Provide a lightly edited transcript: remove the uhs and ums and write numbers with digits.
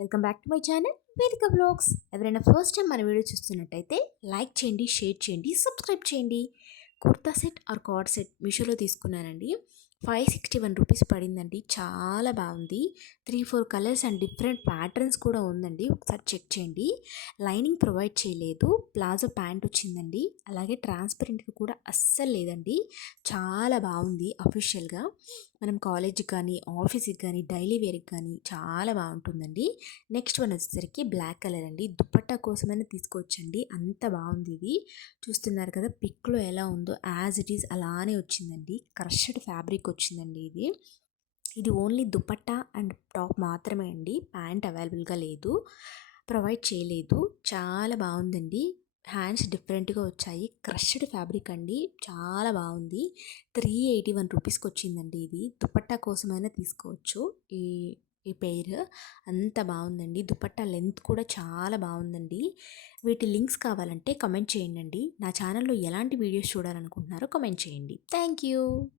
Welcome back to my channel Vedika vlogs. ఎవరైనా first time మన video చూస్తున్నట్టయితే లైక్ చేయండి, షేర్ చేయండి, సబ్స్క్రైబ్ చేయండి. Kurta set or card set మీషోలో తీసుకున్నానండి. 561 రూపీస్ పడిందండి. చాలా బాగుంది. 3-4 కలర్స్ అండ్ డిఫరెంట్ ప్యాటర్న్స్ కూడా ఉందండి. ఒకసారి చెక్ చేయండి. లైనింగ్ ప్రొవైడ్ చేయలేదు. ప్లాజో ప్యాంట్ వచ్చిందండి. అలాగే ట్రాన్స్పరెంట్గా కూడా అస్సలు లేదండి. చాలా బాగుంది. అఫీషియల్గా మనం కాలేజ్కి కానీ ఆఫీస్కి కానీ డైలీ వేర్కి కానీ చాలా బాగుంటుందండి. నెక్స్ట్ వన్ వచ్చేసరికి బ్లాక్ కలర్ అండి. దుపట్టా కోసమైనా తీసుకోవచ్చండి. అంత బాగుంది. ఇది చూస్తున్నారు కదా, పిక్లో ఎలా ఉందో యాజ్ ఇట్ ఈస్ అలానే వచ్చిందండి. క్రష్డ్ ఫ్యాబ్రిక్ వచ్చిందండి. ఇది ఓన్లీ దుపట్టా అండ్ టాప్ మాత్రమే అండి. ప్యాంట్ అవైలబుల్గా లేదు, ప్రొవైడ్ చేయలేదు. చాలా బాగుందండి. హ్యాండ్స్ డిఫరెంట్గా వచ్చాయి. క్రష్డ్ ఫ్యాబ్రిక్ అండి. చాలా బాగుంది. 381 రూపీస్కి వచ్చిందండి. ఇది దుపట్టా కోసమైనా తీసుకోవచ్చు. ఈ ఈ పెయిర్ అంత బాగుందండి. దుపట్టా లెంత్ కూడా చాలా బాగుందండి. వీటి లింక్స్ కావాలంటే కమెంట్ చేయండి. నా ఛానల్లో ఎలాంటి వీడియోస్ చూడాలనుకుంటున్నారో కమెంట్ చేయండి. Thank you.